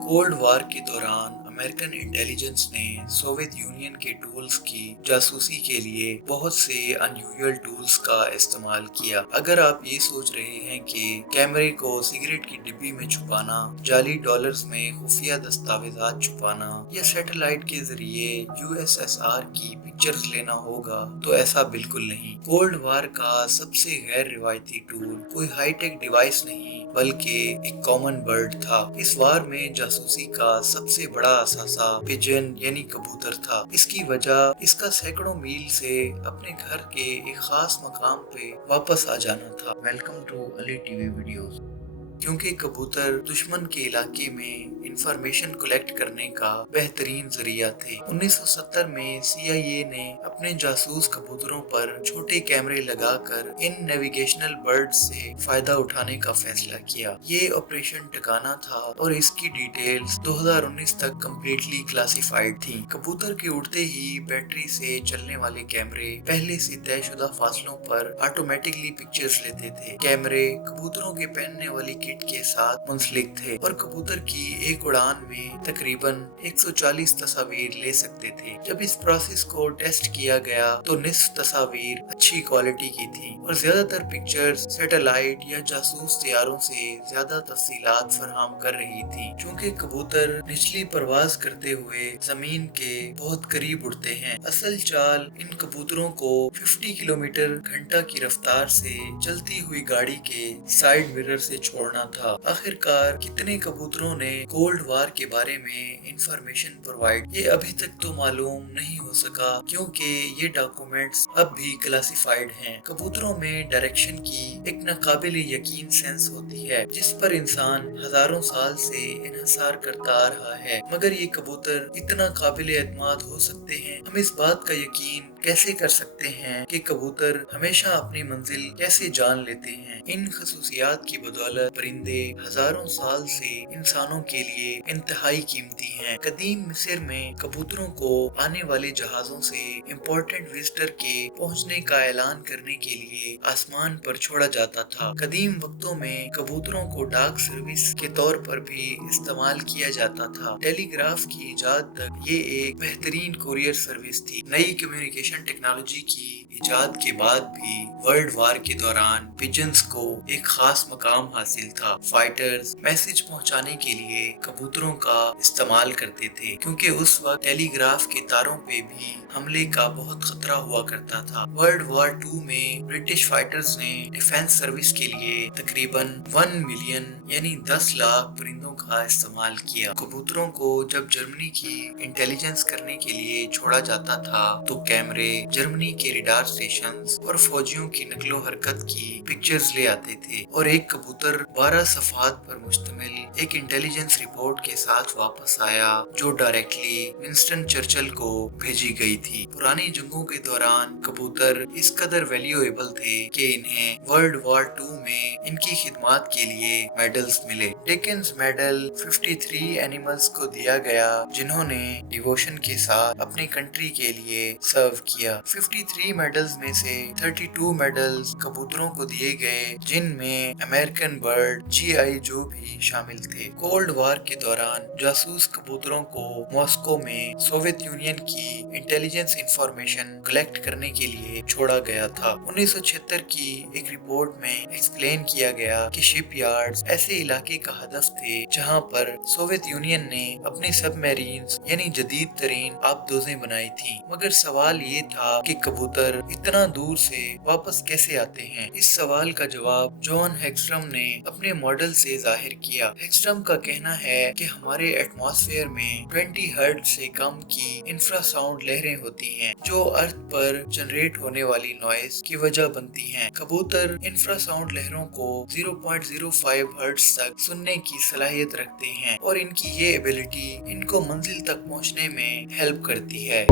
Cold war के दौरान American intelligence ने सोवियत यूनियन के टूल्स की जासूसी के लिए बहुत से अनयूजुअल टूल्स का इस्तेमाल किया। अगर आप ये सोच रहे हैं कि कैमरे को सिगरेट की डिब्बी में छुपाना, जाली डॉलर्स में खुफिया दस्तावेजात छुपाना या सैटेलाइट के जरिए यूएसएसआर की पिक्चर्स लेना होगा, तो ऐसा बिल्कुल नहीं। कोल्ड वार का सबसे गैर रिवायती टूल कोई हाईटेक डिवाइस नहीं बल्कि एक कॉमन बर्ड था। इस वार में जासूसी का सबसे बड़ा असासा पिजन यानी कबूतर था। इसकी वजह इसका सैकड़ों मील से अपने घर के एक खास मकाम पे वापस आ जाना था। Welcome to Ali TV videos. क्योंकि कबूतर दुश्मन के इलाके में इंफॉर्मेशन कलेक्ट करने का बेहतरीन जरिया थे। 1970 में CIA ने अपने जासूस कबूतरों पर छोटे कैमरे लगाकर इन नेविगेशनल बर्ड्स से फायदा उठाने का फैसला किया। ये ऑपरेशन ठिकाना था और इसकी डिटेल्स 2019 तक कम्प्लीटली क्लासिफाइड थी। कबूतर के उड़ते ही बैटरी से चलने वाले कैमरे पहले से तयशुदा फासलों पर ऑटोमेटिकली पिक्चर्स लेते थे। कैमरे कबूतरों के पहनने वाली किट के साथ मुंसलिक थे और कबूतर की एक उड़ान में तकरीबन 140 तस्वीर ले सकते थे। जब इस प्रोसेस को टेस्ट किया गया तो निस्फ तस्वीर अच्छी क्वालिटी की थी और ज्यादातर पिक्चर्स सैटेलाइट या जासूस तैयारों से ज्यादा तफसीलात फराहम कर रही थी। चूंकि कबूतर निचली परवाज करते हुए जमीन के बहुत करीब उड़ते हैं, असल चाल इन कबूतरों को 50 किलोमीटर घंटा की रफ्तार से चलती हुई गाड़ी के साइड मिरर से छोड़ना था। आखिरकार कितने कबूतरों ने कोल्ड वार के बारे में इंफॉर्मेशन प्रोवाइड, ये अभी तक तो मालूम नहीं हो सका क्योंकि ये डॉक्यूमेंट्स अब भी क्लासिफाइड हैं। कबूतरों में डायरेक्शन की एक नाकाबिल यकीन सेंस होती है जिस पर इंसान हजारों साल से इन्हिसार करता आ रहा है, मगर ये कबूतर इतना काबिल एतमाद हो सकते हैं। हम इस बात का यकीन कैसे कर सकते हैं कि कबूतर हमेशा अपनी मंजिल कैसे जान लेते हैं। इन खसूसियात की बदौलत परिंदे हजारों साल से इंसानों के लिए इंतहाई कीमती हैं। कदीम मिस्र में कबूतरों को आने वाले जहाजों से इम्पोर्टेंट विजिटर के पहुंचने का ऐलान करने के लिए आसमान पर छोड़ा जाता था। कदीम वक्तों में कबूतरों को डाक सर्विस के तौर पर भी इस्तेमाल किया जाता था। टेलीग्राफ की इजाद तक ये एक बेहतरीन कोरियर सर्विस थी। नई कम्युनिकेशन टेक्नोलॉजी की इजाद के बाद भी वर्ल्ड वार के दौरान पिजन्स को एक खास मकाम हासिल था। फाइटर्स मैसेज पहुंचाने के लिए कबूतरों का इस्तेमाल करते थे क्योंकि उस वक्त टेलीग्राफ के तारों पे भी हमले का बहुत खतरा हुआ करता था। वर्ल्ड वार 2 में ब्रिटिश फाइटर्स ने डिफेंस सर्विस के लिए तकरीबन 1 मिलियन यानी 10 लाख परिंदों का इस्तेमाल किया। कबूतरों को जब जर्मनी की इंटेलिजेंस करने के लिए छोड़ा जाता था तो कैमरे जर्मनी के रेडार स्टेशंस और फौजियों की नकलो हरकत की पिक्चर्स ले आते थे और एक कबूतर 12 सफात पर मुश्तमिल एक इंटेलिजेंस रिपोर्ट के साथ वापस आया जो डायरेक्टली विंस्टन चर्चिल को भेजी गई थी। पुरानी जंगों के दौरान कबूतर इस कदर वैल्यूएबल थे कि इन्हें वर्ल्ड वार 2 में इनकी खिदमत के लिए मेडल्स मिले। डिकेंस मेडल 53 एनिमल्स को दिया गया जिन्होंने डिवोशन के साथ अपनी कंट्री के लिए सर्व किया। 53 मेडल्स में से 32 मेडल्स कबूतरों को दिए गए जिनमें अमेरिकन बर्ड GI जो भी शामिल थे। कोल्ड वार के दौरान जासूस कबूतरों को मॉस्को में सोवियत यूनियन की इंटेलिजेंस इंफॉर्मेशन कलेक्ट करने के लिए छोड़ा गया था। 1976 की एक रिपोर्ट में एक्सप्लेन किया गया कि शिपयार्ड्स ऐसे इलाके का हदफ थे जहां पर सोवियत यूनियन ने अपनी सबमरीन्स यानी जदीद तरीन आबदोजें बनाई थी। मगर सवाल ये था कि कबूतर इतना दूर से वापस कैसे आते हैं। इस सवाल का जवाब जॉन हैग्स्ट्रम ने अपने मॉडल से जाहिर किया। हैग्स्ट्रम का कहना है कि हमारे एटमॉस्फेयर में 20 हर्ट्ज से कम की इंफ्रासाउंड लहरें होती हैं जो अर्थ पर जनरेट होने वाली नॉइस की वजह बनती हैं। कबूतर इंफ्रासाउंड लहरों को 0.05 हर्ट्ज तक सुनने की सलाहियत रखते हैं और इनकी ये एबिलिटी इनको मंजिल तक पहुंचने में हेल्प करती है।